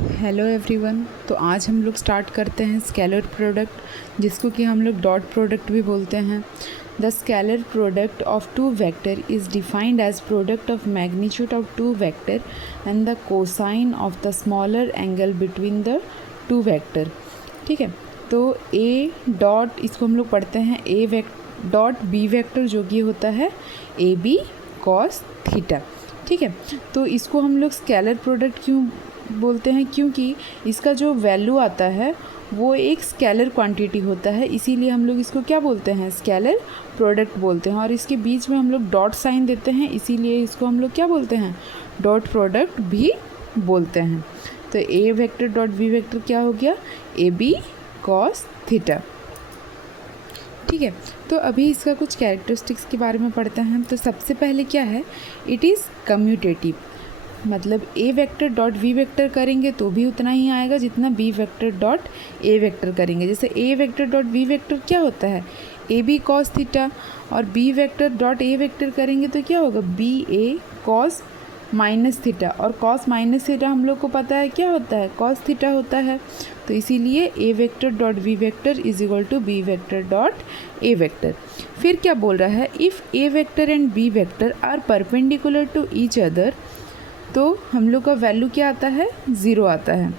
Hello everyone. तो आज हम लोग स्टार्ट करते हैं स्केलर प्रोडक्ट, जिसको कि हम लोग डॉट प्रोडक्ट भी बोलते हैं। The scalar product of two vector is defined as product of magnitude of two vector and the cosine of the smaller angle between the two vector. ठीक है, तो ए डॉट, इसको हम लोग पढ़ते हैं ए डॉट बी वेक्टर, जो कि होता है ए बी कॉस थीटा। ठीक है, तो इसको हम लोग स्केलर प्रोडक्ट क्यों बोलते हैं? क्योंकि इसका जो वैल्यू आता है वो एक स्केलर क्वांटिटी होता है, इसीलिए हम लोग इसको क्या बोलते हैं? स्केलर प्रोडक्ट बोलते हैं। और इसके बीच में हम लोग डॉट साइन देते हैं, इसीलिए इसको हम लोग क्या बोलते हैं? डॉट प्रोडक्ट भी बोलते हैं। तो A vector dot B vector क्या हो गया? A B cos theta. ठीक है, तो अभी इसका कुछ कैरेक्टरिस्टिक्स के बारे में पढ़ते हैं। तो सबसे पहले क्या है? इट इज़ कम्यूटेटिव, मतलब A vector dot we vector करेंगे तो भी उतना ही आएगा जितना B vector dot A vector करेंगे। जैसे A vector dot B vector क्या होता है? ए बी कॉस थीटा, और B vector dot A vector करेंगे तो क्या होगा? B A cos minus theta, और कॉस माइनस थीटा हम लोग को पता है क्या होता है? कॉस थीटा होता है। तो इसीलिए A vector dot B vector is equal to B vector dot A vector. फिर क्या बोल रहा है? If A vector and B vector are perpendicular to each other, तो हम लोग का वैल्यू क्या आता है? ज़ीरो आता है।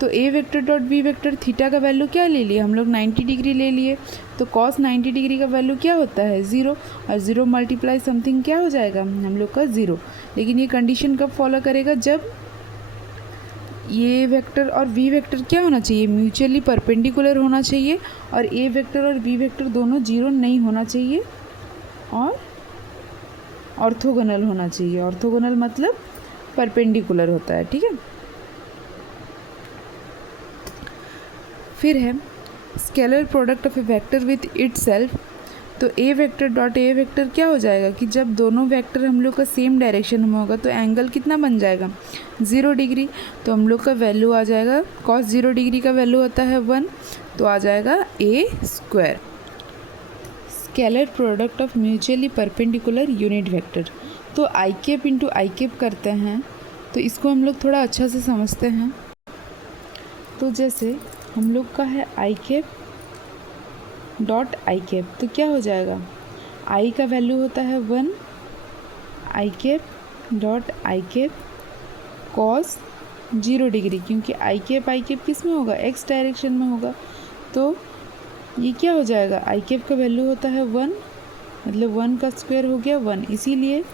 तो A vector dot B vector theta का वैल्यू क्या ले लिए हम लोग? 90 डिग्री ले लिए। तो कॉस 90 डिग्री का वैल्यू क्या होता है? ज़ीरो, और ज़ीरो मल्टीप्लाई समथिंग क्या हो जाएगा हम लोग का? ज़ीरो। लेकिन ये कंडीशन कब फॉलो करेगा? जब ये वेक्टर और वी वेक्टर क्या होना चाहिए? म्यूचुअली परपेंडिकुलर होना चाहिए, और ए वेक्टर और बी वेक्टर दोनों जीरो नहीं होना चाहिए, और ऑर्थोगोनल होना चाहिए। ऑर्थोगोनल मतलब परपेंडिकुलर होता है। ठीक है, फिर है scalar product of A vector with itself. तो A vector dot A vector क्या हो जाएगा कि जब दोनों वेक्टर हम लोग का सेम डायरेक्शन में होगा तो एंगल कितना बन जाएगा? 0 डिग्री। तो हम लोग का वैल्यू आ जाएगा, कॉस 0 डिग्री का वैल्यू होता है 1, तो आ जाएगा A square. Scalar product of mutually perpendicular unit vector. तो I cap into I cap करते हैं, तो इसको हम लोग थोड़ा अच्छा से समझते हैं। तो जैसे हम लोग का है आई कैप डॉट आई कैप, तो क्या हो जाएगा? आई का वैल्यू होता है 1, I cap dot I cap cos 0 degree, क्योंकि आई कैप किस में होगा? एक्स डायरेक्शन में होगा। तो ये क्या हो जाएगा? आई कैप का वैल्यू होता है 1, मतलब 1 का स्क्वायर हो गया 1। इसीलिए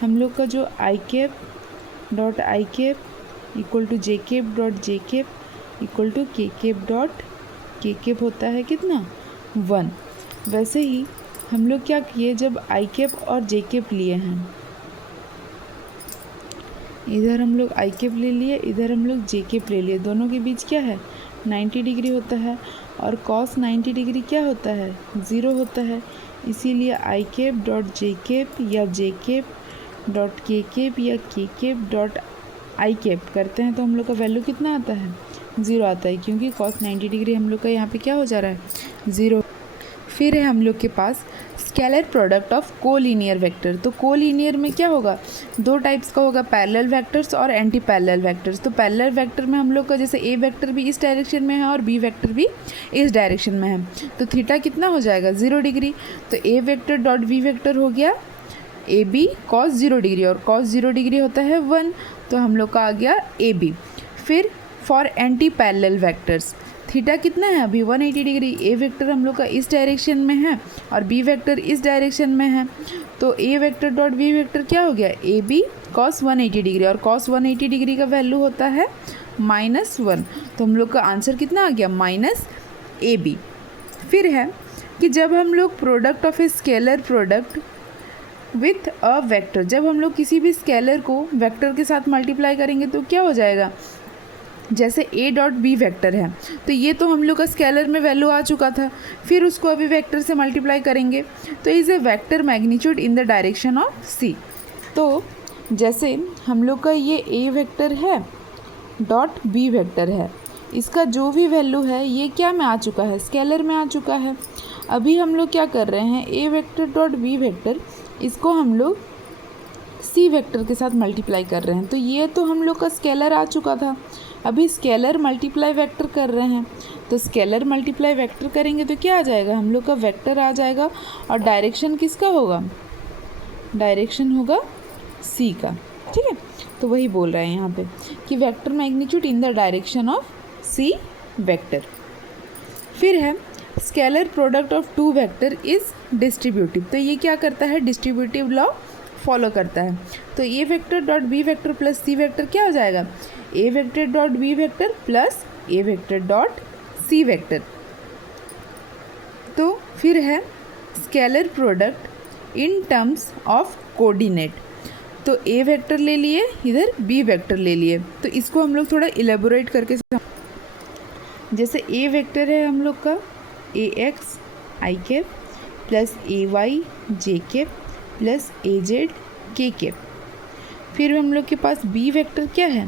हम लोग का जो I cap dot I cap equal to J cap dot J cap equal to K cap dot K cap होता है कितना? 1। वैसे ही हम लोग क्या किए, जब आई कैप और जे कैप लिए हैं, इधर हम लोग आई कैप ले लिए, इधर हम लोग जे कैप ले लिए, दोनों के बीच क्या है? 90 डिग्री होता है, और कॉस 90 डिग्री क्या होता है? 0 होता है। इसीलिए आई कैप डॉट जे कैप या जे कैप डॉट के कैप या के कैप डॉट आई कैप करते हैं तो हम लोग का वैल्यू कितना आता है? 0 आता है, क्योंकि कॉस 90 डिग्री हम लोग का यहाँ पे क्या हो जा रहा है? 0। फिर है हम लोग के पास scalar product of collinear vector. तो कोलिनियर में क्या होगा? दो टाइप्स का होगा, पैरेलल वेक्टर्स और एंटी पैरेलल वेक्टर्स। तो पैरेलल वेक्टर में हम लोग का जैसे ए वेक्टर भी इस डायरेक्शन में है और बी वेक्टर भी इस डायरेक्शन में है, तो थीटा कितना हो जाएगा? 0 डिग्री। तो A vector dot B vector हो गया ए बी कॉस 0 डिग्री, और कॉस 0 डिग्री होता है 1, तो हम लोग का आ गया ए बी। फिर for anti parallel vectors theta कितना है? अभी 180 डिग्री। ए वेक्टर हम लोग का इस डायरेक्शन में है और बी वेक्टर इस डायरेक्शन में है, तो A vector dot B vector क्या हो गया? ए बी कॉस 180 डिग्री, और कॉस 180 डिग्री का वैल्यू होता है -1, तो हम लोग का आंसर कितना आ गया? Minus A B. फिर है कि जब हम लोग product of a scalar product with a vector, जब हम लोग किसी भी स्केलर को वेक्टर के साथ मल्टीप्लाई करेंगे तो क्या हो जाएगा? जैसे ए डॉट बी वेक्टर है, तो ये तो हम लोग का स्केलर में वैल्यू आ चुका था, फिर उसको अभी वेक्टर से मल्टीप्लाई करेंगे तो is A vector magnitude in the direction of C. तो जैसे हम लोग का ये ए वेक्टर है डॉट बी वेक्टर है, इसका जो भी वैल्यू है ये क्या में आ चुका है? स्केलर में आ चुका है। अभी हम लोग क्या कर रहे हैं? ए वेक्टर डॉट बी वेक्टर, इसको हम लोग सी वेक्टर के साथ मल्टीप्लाई कर रहे हैं, तो ये तो हम लोग का स्केलर आ चुका था, अभी स्केलर मल्टीप्लाई वेक्टर कर रहे हैं, तो स्केलर मल्टीप्लाई वेक्टर करेंगे तो क्या आ जाएगा, हम लोग का वेक्टर आ जाएगा और डायरेक्शन किसका होगा, डायरेक्शन होगा सी का। ठीक है, तो वही बोल रहे हैं यहाँ पे कि vector magnitude in the direction of C vector. फिर है scalar product of two vector is distributive. तो ये क्या करता है, डिस्ट्रीब्यूटिव लॉ फॉलो करता है। तो A vector dot B vector plus C vector क्या हो जाएगा, A vector dot B vector plus A vector dot C vector. तो फिर है scalar product in terms of coordinate. तो ए वेक्टर ले लिए, इधर बी वेक्टर ले लिए, तो इसको हम लोग थोड़ा इलेबोरेट करके जैसे ए वेक्टर है हम लोग का ए x I cap plus A Y J cap plus A Z के कैप। फिर हम लोग के पास बी वेक्टर क्या है,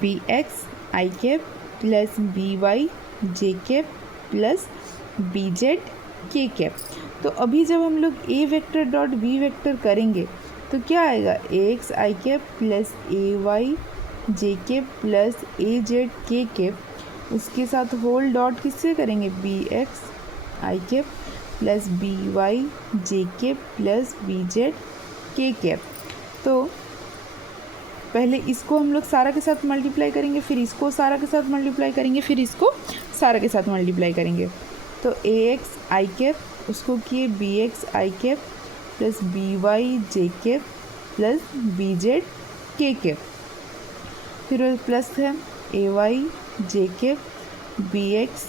बी एक्स आई कैप प्लस बी वाई जे कैप प्लस बी जेड के कैप। तो अभी जब हम लोग ए वेक्टर डॉट बी वेक्टर करेंगे तो क्या आएगा, ए x I cap plus A Y J cap plus A Z के कैप, उसके साथ होल डॉट किससे करेंगे, बी एक्स आई कैप प्लस बी वाई जे कैप प्लस बी जेड के कैप। तो पहले इसको हम लोग सारा के साथ मल्टीप्लाई करेंगे, फिर इसको सारा के साथ मल्टीप्लाई करेंगे, फिर इसको सारा के साथ मल्टीप्लाई करेंगे। तो ए एक्स आई कैप उसको किए बी एक्स आई कैप प्लस बी वाई जे कैप प्लस बी जेड के कैप। फिर प्लस है ए वाई जे कैप बी एक्स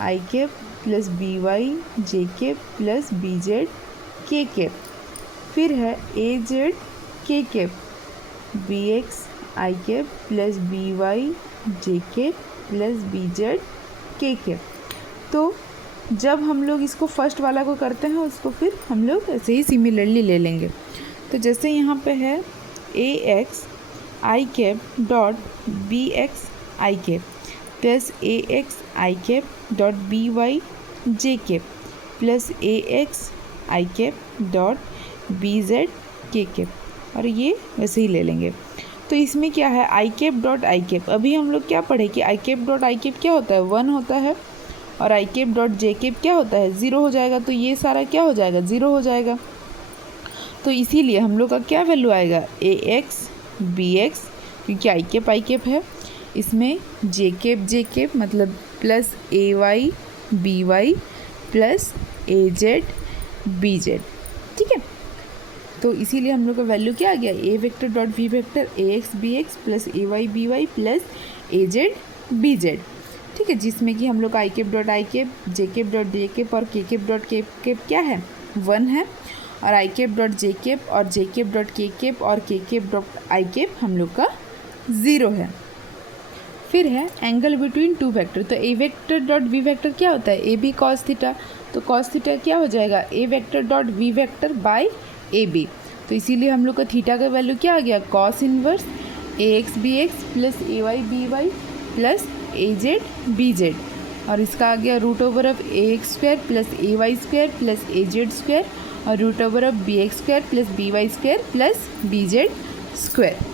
आई कैप प्लस बी वाई जे कैप प्लस बी जेड के कैप। फिर है ए जेड के कैप बी एक्स आई cap plus B Y जे cap plus B Z के cap. तो जब हम लोग इसको फर्स्ट वाला को करते हैं उसको फिर हम लोग ऐसे ही सिमिलरली ले लेंगे। तो जैसे यहाँ पे है ए एक्स आई कैप डॉट बी एक्स आई कैप प्लस ए एक्स आई कैप डॉट बी वाई जे कैप प्लस ए एक्स आई कैप डॉट बी जेड के कैप, और ये वैसे ही ले लेंगे। तो इसमें क्या है, आई कैप डॉट आई कैप, अभी हम लोग क्या पढ़े कि आई कैप डॉट आई कैप क्या होता है, 1 होता है, और आई कैप डॉट जे कैप क्या होता है, 0 हो जाएगा। तो ये सारा क्या हो जाएगा, 0 हो जाएगा। तो इसीलिए हम लोग का क्या वैल्यू आएगा, ए एक्स बी एक्स, क्योंकि आई कैप है, इसमें जे कैप मतलब plus A Y B Y plus A Z B Z. ठीक है, तो इसीलिए हम लोग का वैल्यू क्या आ गया, A vector dot B vector A X B X plus A Y B Y plus A Z B Z. ठीक है, जिसमें कि हम लोग का I cap dot I cap, J cap dot J cap और K cap dot K cap क्या है, 1 है, और आई कैप डॉट जे कैप और जे कैप डॉट के कैप और K cap dot I cap हम लोग का 0 है। फिर है एंगल बिटवीन टू वेक्टर। तो A vector dot B vector क्या होता है, ए बी कॉस थीटा। तो कॉस थीटा क्या हो जाएगा, A vector dot B vector by A B. तो इसीलिए हम लोग का थीटा का वैल्यू क्या आ गया, cos inverse A X B X plus A Y B Y plus A Z B Z, और इसका आ गया root over of A X square plus A Y square plus A Z square और root over of B X square plus B Y square plus B Z square.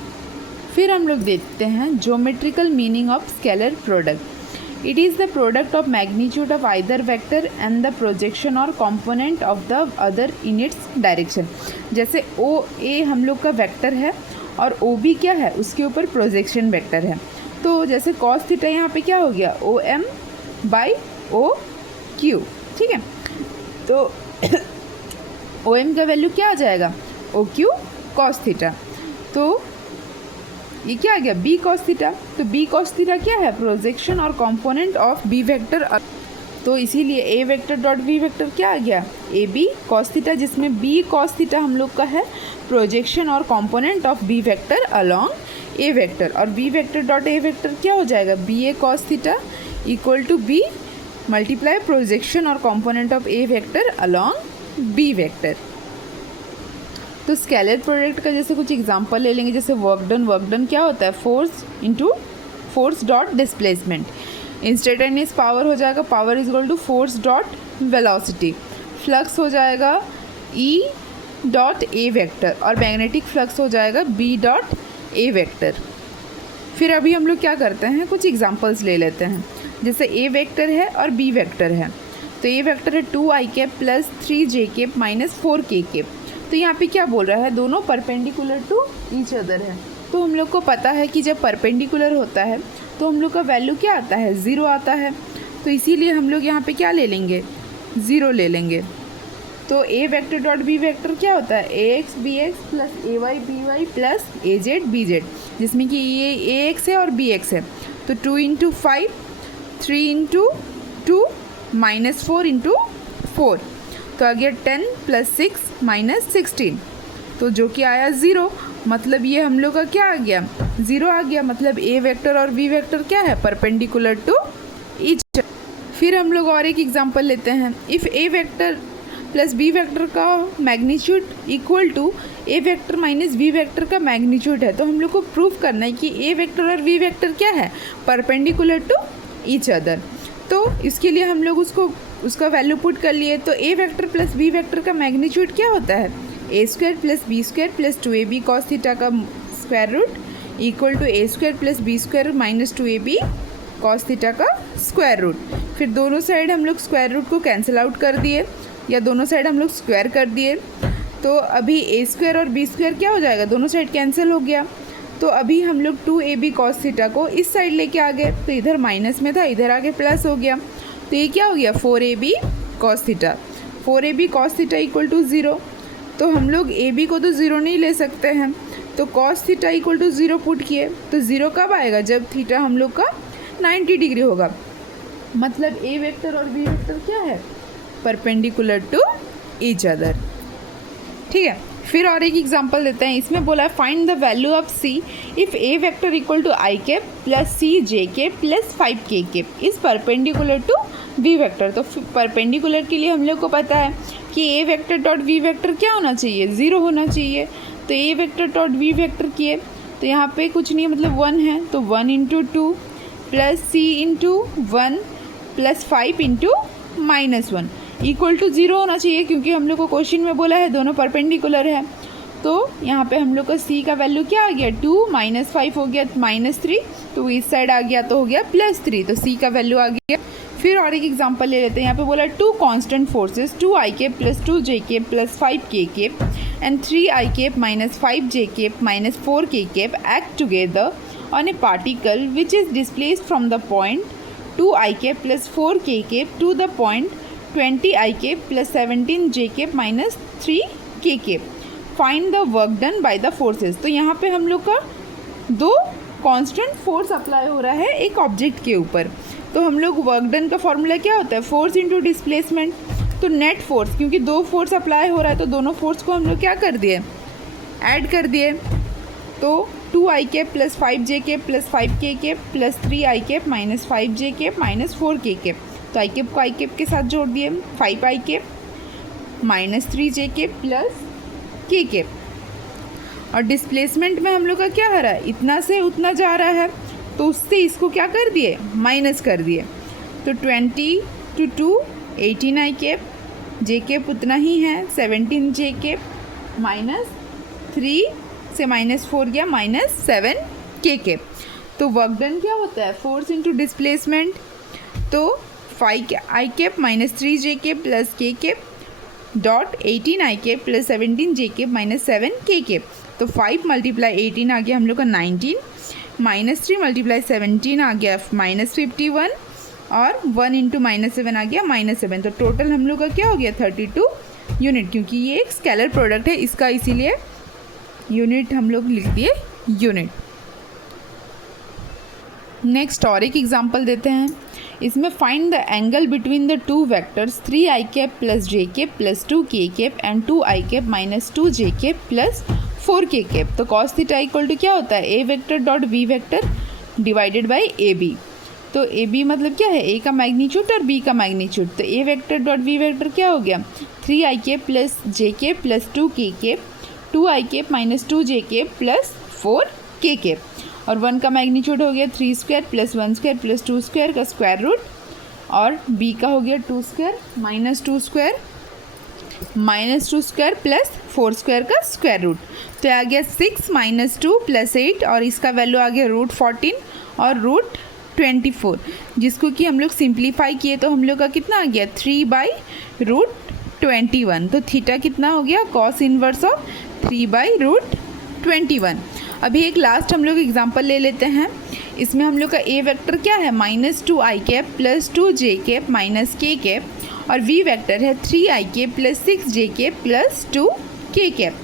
फिर हम लोग देखते हैं geometrical meaning of scalar product. It is the product of magnitude of either vector and the projection और component of the other in its direction. जैसे O ए हम लोग का वेक्टर है और ओ बी क्या है, उसके ऊपर प्रोजेक्शन वेक्टर है। तो जैसे कॉस थीटा यहाँ पे क्या हो गया, O M by O Q. ठीक है, तो ओ एम का वैल्यू क्या आ जाएगा, ओ क्यू कॉस थीटा। तो ये क्या आ गया, बी कॉस थीटा। तो बी कॉस थीटा क्या है, प्रोजेक्शन और कंपोनेंट ऑफ बी वेक्टर। तो इसीलिए A vector dot B vector क्या आ गया, ए बी कॉस थीटा, जिसमें बी कॉस थीटा हम लोग का है प्रोजेक्शन और component of B vector along A vector, और B vector dot A vector क्या हो जाएगा, B A cos theta equal to B multiply projection और component of A vector along B vector. तो स्केलर प्रोडक्ट का जैसे कुछ एग्जांपल ले लेंगे, जैसे वर्क डन क्या होता है, force into force dot displacement. Instantaneous power हो जाएगा, power is equal to force dot velocity. Flux हो जाएगा ई डॉट ए वेक्टर, और मैग्नेटिक फ्लक्स हो जाएगा बी डॉट ए वेक्टर। फिर अभी हम लोग क्या करते हैं, कुछ एग्जांपल्स ले लेते हैं। जैसे ए वेक्टर है और बी वेक्टर है, तो ए वेक्टर है 2i cap plus 3j cap minus 4k cap. तो यहाँ पे क्या बोल रहा है, दोनों परपेंडिकुलर टू ईच अदर है। तो हम लोग को पता है कि जब परपेंडिकुलर होता है तो हम लोग का वैल्यू क्या आता है, 0 आता है। तो इसीलिए हम लोग यहाँ पे क्या ले लेंगे, 0 ले लेंगे। तो A vector dot B vector क्या होता है, ए X B X plus A Y B Y plus A Z B Z, जिसमें कि ये ए एक्स है और बी एक्स है। तो 2 इंटू 5, 3 इंटू 2 माइनस 4 इंटू 4, तो आ गया 10 प्लस 6 माइनस 16, तो जो कि आया 0। मतलब ये हम लोग का क्या आ गया, 0 आ गया। मतलब ए वेक्टर और बी वेक्टर क्या है, परपेंडिकुलर टू ईच। फिर हम लोग और एक एग्जांपल लेते हैं। If A vector plus B vector का magnitude equal to A vector minus B vector का मैग्नीट्यूड है, तो हम लोग को प्रूफ करना है कि ए वेक्टर और बी वेक्टर क्या है, परपेंडिकुलर टू ईच अदर। तो इसके लिए हम लोग उसका वैल्यू पुट कर लिए। तो A vector plus B vector का मैग्नीट्यूड क्या होता है, A square plus B square plus 2ab cos theta का square root equal to A square plus B square minus 2ab cos theta का स्क्वायर रूट। फिर दोनों साइड हम लोग स्क्वायर रूट को कैंसिल आउट कर दिए, या दोनों साइड हम लोग स्क्वायर कर दिए। तो अभी ए स्क्वायर और बी स्क्वायर क्या हो जाएगा, दोनों साइड कैंसिल हो गया। तो अभी हम लोग 2ab कॉस थीटा को इस साइड लेके आ गए, तो इधर माइनस में था, इधर आके प्लस हो गया। तो ये क्या हो गया, 4ab cos theta. 4ab cos theta equal to 0। तो हम लोग ab को तो 0 नहीं ले सकते हैं, तो cos theta equal to 0 put किए। तो 0 कब आएगा, जब थीटा हम लोग का 90 डिग्री होगा। मतलब ए वेक्टर और बी वेक्टर क्या है, परपेंडिकुलर टू ईच अदर। ठीक है, फिर और एक एग्जांपल देते हैं। इसमें बोला है find the value of C if A vector equal to I cap plus C J cap plus 5k cap is perpendicular to B vector. तो परपेंडिकुलर के लिए हम लोग को पता है कि A vector dot B vector क्या होना चाहिए, 0 होना चाहिए। तो A vector dot B vector किए, तो यहाँ पे कुछ नहीं है, मतलब 1 है, तो 1 into 2 plus C into 1 plus 5 into minus 1 equal to 0 होना चाहिए, क्योंकि हम लोग को क्वेश्चन में बोला है दोनों परपेंडिकुलर है। तो यहाँ पे हम लोग का सी का वैल्यू क्या आ गया, 2 माइनस 5 हो गया माइनस 3, तो इस साइड आ गया तो हो गया प्लस 3, तो सी का वैल्यू आ गया। फिर और एक एग्जांपल ले लेते हैं। यहाँ पे बोला 2 constant forces 2i cap plus 2j cap plus 5k cap and 3i cap minus 5j cap minus 4k cap act together on a particle which is displaced from the point 2i cap plus 4k cap to the point 20i cap plus 17j cap minus 3k cap. Find the work done by the forces. तो यहाँ पे हम लोग का 2 constant force apply हो रहा है एक ऑब्जेक्ट के ऊपर। तो हम लोग वर्क डन का फॉर्मूला क्या होता है, फोर्स इंटू डिस्प्लेसमेंट। तो नेट फोर्स, क्योंकि 2 फोर्स अप्लाई हो रहा है तो दोनों फोर्स को हम लोग क्या कर दिए, ऐड कर दिए। तो 2i cap plus 5j cap plus 5k cap plus 3i cap minus 5j cap minus 4k cap. तो आई कैप को आई कैप के साथ जोड़ दिए, 5i cap minus 3j cap plus k cap. और डिस्प्लेसमेंट में हम लोग का क्या हो रहा है, इतना से उतना जा रहा है, तो उससे इसको क्या कर दिए, माइनस कर दिए। तो 20 to 2 18i cap, J cap उतना ही है 17j कैप माइनस 3 से माइनस 4 गया माइनस 7k कैप। तो वर्क डन क्या होता है, फोर्स इंटू डिस्प्लेसमेंट। तो 5i cap minus 3j cap plus k cap dot 18i cap plus 17j cap minus 7k cap. तो 5 मल्टीप्लाई 18 आ गया हम लोग का 19, माइनस 3 मल्टीप्लाई 17 आ गया माइनस 51, और 1 इंटू माइनस 7 आ गया माइनस 7। तो टोटल हम लोग का क्या हो गया 32 यूनिट, क्योंकि ये एक स्केलर प्रोडक्ट है इसका, इसीलिए यूनिट हम लोग लिख दिए यूनिट। नेक्स्ट और एक एग्जांपल देते हैं। इसमें find the angle between the 2 vectors 3i cap plus j cap plus 2k cap and 2i cap minus 2j cap plus 4k cap. तो cos थीटा इक्वल टू क्या होता है, A vector dot B vector divided by A B. तो A B मतलब क्या है, ए का magnitude और बी का मैग्नीट्यूड। तो A vector dot B vector क्या हो गया, 3i cap plus j cap plus 2k cap 2i cap minus 2j cap plus 4k cap. और 1 का मैग्नीट्यूड हो गया 3 square plus 1 square plus 2 square का स्क्वायर रूट, और b का हो गया 2 square minus 2 square -2 square plus 4 square का स्क्वायर रूट, तो आ गया 6 - 2 + 8 और इसका वैल्यू आ गया √14 और √24, जिसको कि हम लोग सिंप्लीफाई किए तो हम लोग का कितना आ गया 3/√21। तो थीटा कितना हो गया cos इनवर्स ऑफ 3/√21। अभी एक लास्ट हम लोग एग्जांपल ले लेते हैं। इसमें हम लोग का ए वेक्टर क्या है -2i cap + 2j cap - k cap, और वी वेक्टर है 3i cap + 6j cap + 2k cap.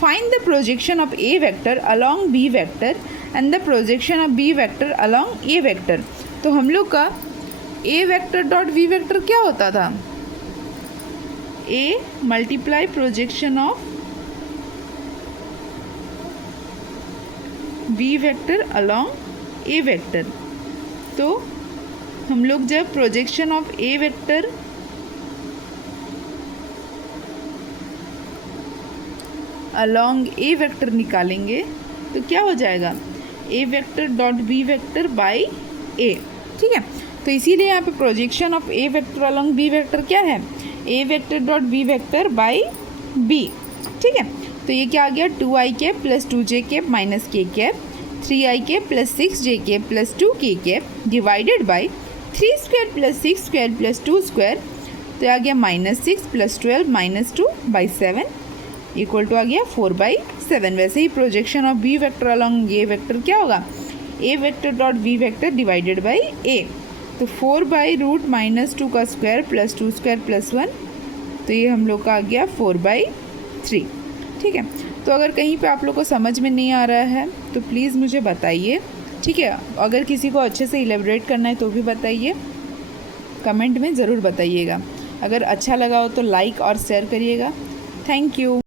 Find the projection of A vector along B vector and the projection of B vector along A vector. तो हम लोग का A vector dot we vector क्या होता था, A multiply projection of B vector along A vector. तो हम लोग जब projection of A vector along A vector निकालेंगे तो क्या हो जाएगा A vector dot B vector by A. ठीक है, तो इसीलिए यहाँ पे projection of A vector along B vector क्या है, A vector dot B vector by B. ठीक है, तो ये क्या आ गया 2i cap + 2j cap - k cap, 3i cap + 6j cap + 2k cap divided by 3 square + 6 square + 2 square, तो आ गया -6 + 12 - 2/7 इक्वल टू आ गया 4/7। वैसे ही projection of B vector along A vector क्या होगा, A vector dot B vector divided by A. तो 4/√-2 का square + 2 square + 1, तो ये हम लोग का आ गया 4/3। ठीक है, तो अगर कहीं पे आप लोग को समझ में नहीं आ रहा है तो प्लीज़ मुझे बताइए। ठीक है, अगर किसी को अच्छे से इलेबरेट करना है तो भी बताइए, कमेंट में ज़रूर बताइएगा। अगर अच्छा लगा हो तो लाइक और शेयर करिएगा। Thank you.